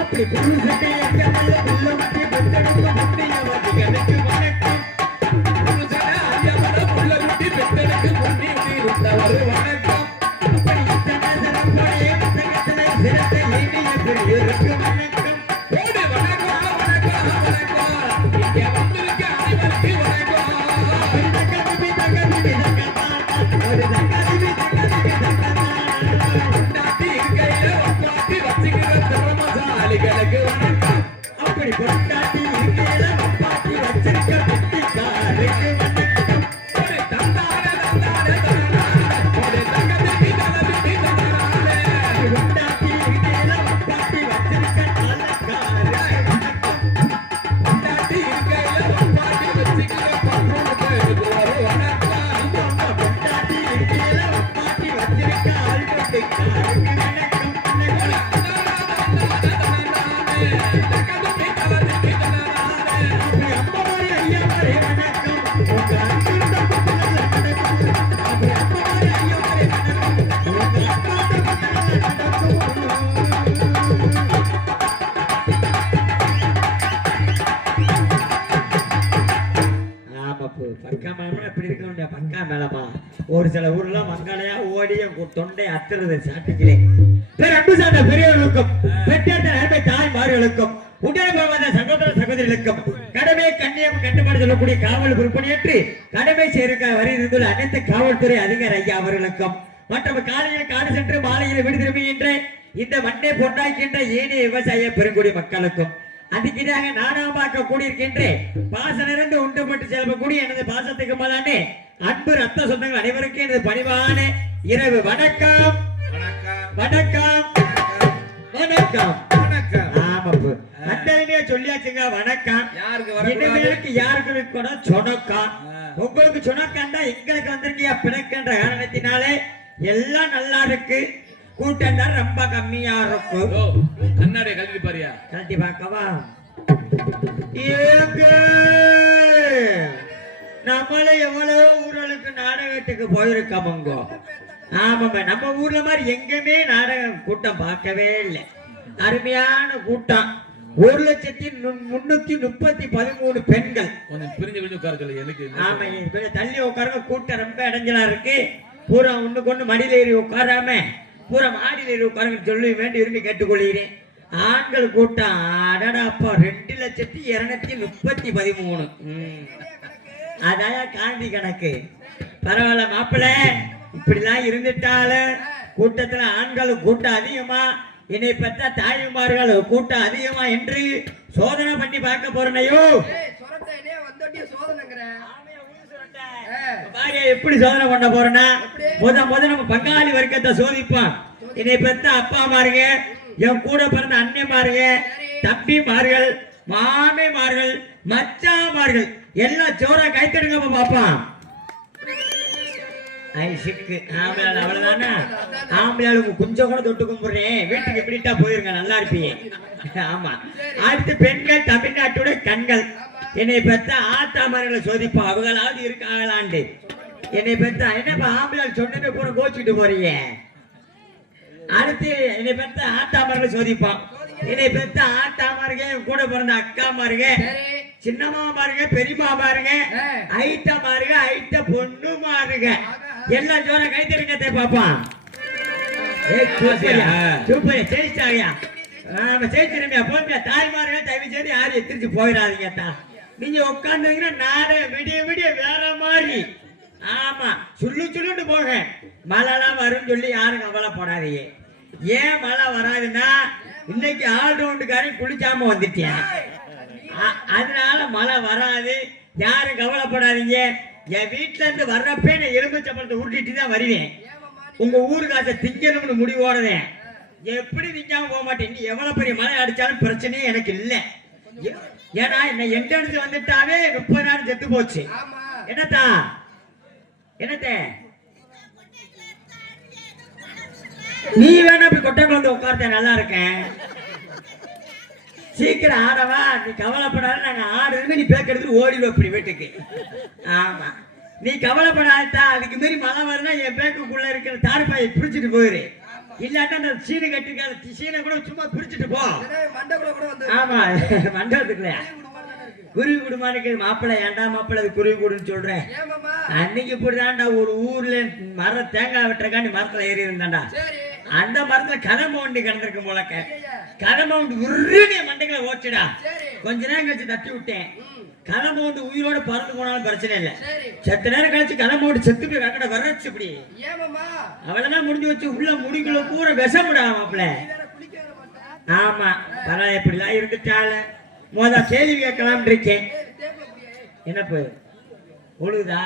அப்படி புருஷனை எங்கமல்ல புள்ளமட்டி பெத்தெடுக்க புண்ணியவதி எனக்கு வணக்கம் புருஷனை ஐயமல புள்ளமட்டி பெத்தெடுக்க புண்ணியவதி இருந்தவர் வணக்கம் அப்படி இத்தனை சிறப்போடைய புத்தகத்திலே சிறத்தை எண்ணிய பெரியவருக்கு வணக்கம் ஓடு வணக்கம் வணக்கம் வணக்கம் இங்கே வந்திருக்க அனைவருக்கு வணக்கம் ஒரு தங்கதிபி தங்கதிபி தங்கதானா ஒரு தங்கதிபி தங்கதிபி தங்கதானா உண்டாட்டி இருக்கையில ஒப்பாட்டி வச்சுக்கிற திறமசாலிகளுக்கு வணக்கம் அப்படி பொண்டாட்டி இருக்கையில ஒப்பாட்டி வச்சிருக்க புத்திக்காருக்கு வணக்கம் ஒரு தந்தான தந்தான தந்தான ஒரு தங்கதிபி தங்கதிபி தந்தான உண்டாட்டி இருக்கையில ஒப்பாட்டி வச்சிருக்க நல்லக்காரருக்கு வணக்கம் பொண்டாட்டி இருக்கையில ஒப்பாட்டி வச்சுக்கிற பண்றோனுக்கு ஒரு வணக்கம் பொண்டாட்டி இருக்கையில ஒப்பாட்டி வச்சிருக்க ஆள்வட்டுக்காருக்கு வணக்கம் ஒரு சில ஊர்ல மங்காலையா ஓடி தொண்டை அத்துறது சாட்டுகளே அன்பு சார்ந்த பெரியவர்களுக்கும் பெற்ற அருமை தாய்மார்களுக்கும் உடல் சகோதர சகோதரிகளுக்கும் கடமை கண்ணியம் கட்டுப்பாடு சொல்லக்கூடிய காவல் பொறுப்பணியேற்று கடமை செய்ய வரி இருந்துள்ள அனைத்து காவல்துறை அதிகாரி ஐயா அவர்களுக்கும் மற்றும் காலையில் காடு சென்று மாலையில் வீடு திரும்புகின்ற இந்த மண்ணை பொன்னாக்கின்ற ஏனைய விவசாய பெருங்குடி மக்களுக்கும் அதுக்கிதாக நானாமாக்க கூடியிருக்கின்ற பாச நிறைந்து உண்டுபட்டு செல்லக்கூடிய எனது பாசத்துக்கு மேலானே அன்பு ரத்த சொந்தங்கள் அனைவருக்கும் எனது பணிவான இரவு வணக்கம் வணக்கம் வணக்கம் வணக்கம் ஆமாப்பு அந்தமே சொல்லியாச்சுங்க வணக்கம் யாருக்கு யாருக்கு கூட சொனக்கம் உங்களுக்கு சொனக்கண்டா எங்களுக்கு வந்திருக்கியா பிணக்கின்ற காரணத்தினாலே எல்லாம் நல்லா இருக்கு கூட்டம் தான் ரொம்ப கம்மியா இருக்கும் கண்ணாடிய கழட்டி பாரியா கழட்டி பார்க்கவா நம்மள எவ்வளவு ஊர்களுக்கு நாடகத்துக்கு போயிருக்கோமங்க ஆமாங்க நம்ம ஊர்ல மாதிரி எங்கேயுமே நாடகம் கூட்டம் பார்க்கவே இல்லை அருமையான கூட்டம் 1,333 பெண்கள் ஆமா கொஞ்சம் தள்ளி உட்காருங்க கூட்டம் ரொம்ப இடைஞ்சலா இருக்கு பூரா ஒண்ணுக்கு ஒண்ணு மடியில ஏறி உட்காராம பூரா மாடியில் ஏறி உட்காருங்க சொல்லி வேண்டி விரும்பி கேட்டுக்கொள்கிறேன் ஆண்கள் கூட்டம் அடடா அப்பா 2,233 அதான் காந்தி கணக்கு பரவாயில்ல மாப்பிள்ள இப்படிலாம் இருந்துட்டாலும் கூட்டத்துல ஆண்கள் கூட்டம் அதிகமா என்னை பெற்ற தாய்மார்கள் கூட்டம் அதிகமா என்று சோதனை பண்ணி பார்க்க போறனையோ எப்படி சோதனை பண்ண போறேன்னா முத நம்ம பங்காளி வர்க்கத்தை சோதிப்பான் என்னை பெற்ற அப்பா மாருங்க என் கூட பிறந்த அண்ணன்மாருங்க தம்பிமார்கள் மாமிமார்கள் மச்சாமார்கள் எல்லாம் சோறா கைத்தடுங்க பாப்பான் அவ்வளவுதானா ஆம்பளையாளுக்கு கொஞ்சம் கூட தொட்டு கும்பிடுறேன் வீட்டுக்கு எப்படிட்டா போயிருங்க நல்லா இருப்பீங்க ஆமா அடுத்து பெண்கள் தமிழ்நாட்டோட கண்கள் என்னை பெற்ற ஆத்தாமார்களை சோதிப்பா அவங்களாவது இருக்காங்களாண்டு என்னை பெற்ற என்னப்பா ஆம்பளையாள் சொன்னதை கூட கோச்சிட்டு போறீங்க அடுத்து என்னை பெற்ற ஆத்தாமார்களை சோதிப்பான் என்னை பெத்த ஆத்தா மாருங்க, என் கூட பிறந்த அக்கா மாருங்க, சரி. சின்னம்மா மாருங்க, பெரியம்மா மாருங்க, ஐட்ட மாருங்க, ஐட்ட பொண்ணு மாருங்க, எல்லாம் ஜோர கைத்தறிக்கத்தை பாப்பான். ஏய் சூப்பரியா, சூப்பரியா, ஜெயிச்சாங்கயா. ஆமா ஜெயிச்சிருமியா, போமியா. தாய்மார்கள் தயவு செய்து யாரும் எத்திரிச்சு போயிடாதீங்க தா. நீங்க உட்காந்துங்கன்னா நானே விடிய விடிய வேற மாதிரி. ஆமா சுள்ளு சுள்ளுன்னு போக. மழைலாம் வரும்னு சொல்லி யாரும் கவலைப்படாதீங்க. ஏன் மழை வராதுன்னா இன்னைக்கு ஆல்ரவுண்டுக்காரன் குளிக்காம வந்துட்டேன், அதனால மழை வராது. யாரும் கவலைப்படாதீங்க. என் வீட்டுல இருந்து வர்றப்ப நான் எலுமிச்சம்பழத்தை உருட்டிட்டு தான் வருவேன். உங்க ஊருக்காசை திங்கணும்னு முடிவோடுவேன். எப்படி திங்காம போக மாட்டேன். நீ எவ்வளவு பெரிய மழை அடிச்சாலும் பிரச்சனையே எனக்கு இல்லை. ஏன்னா என்ன என்ட்ரன்ஸ் வந்துட்டாவே 30 நாள் செத்து போச்சு. என்னத்தா என்னத்த நீ வேணா அப்படி கொட்டை வந்து உட்கார்த்த நல்லா இருக்கேன். சீக்கிரம் ஆடவா, நீ கவலைப்படாத. நாங்க ஆடுறது நீ பேக்கிறதுக்கு ஓடிடுவோம் இப்படி வீட்டுக்கு. ஆமா நீ கவலைப்படாதா. அதுக்கு மீறி மழை வருதுன்னா என் பேக்குக்குள்ள இருக்கிற தார்பாயை பிடிச்சிட்டு போயிரு. இல்லாட்டா அந்த சீனு கட்டிருக்க சீனை கூட சும்மா பிரிச்சுட்டு போ. ஆமா மண்டபத்துக்குள்ள குருவி குடும்பம் மாப்பிள்ளை. ஏன்டா மாப்பிள்ளை அது குருவி குடுன்னு சொல்றேன். அன்னைக்கு இப்படிதான்டா ஒரு ஊர்ல மர தேங்காய் வெட்டுறக்காண்டி மரத்துல ஏறி இருந்தாண்டா. அந்த மரத்துல கதை மவுண்டி கிடந்திருக்கு போலக்க. கதை மவுண்டு உருடைய மண்டைகளை ஓட்டுடா. கொஞ்ச நேரம் கழிச்சு தட்டி விட்டேன். கதை மவுண்டு உயிரோட பறந்து போனாலும் பிரச்சனை இல்லை. செத்த நேரம் கழிச்சு கதை மவுண்டு செத்து போய் கக்கட வரச்சு இப்படி அவளதான் முடிஞ்சு வச்சு உள்ள முடிக்குள்ள பூரா விஷமுடா மாப்பிள்ள. ஆமா பரவாயில்ல இப்படிலாம் இருந்துட்டால. கேள்வி கேட்கலாம் இருக்கேன். என்ன போய் ஒழுகுதா?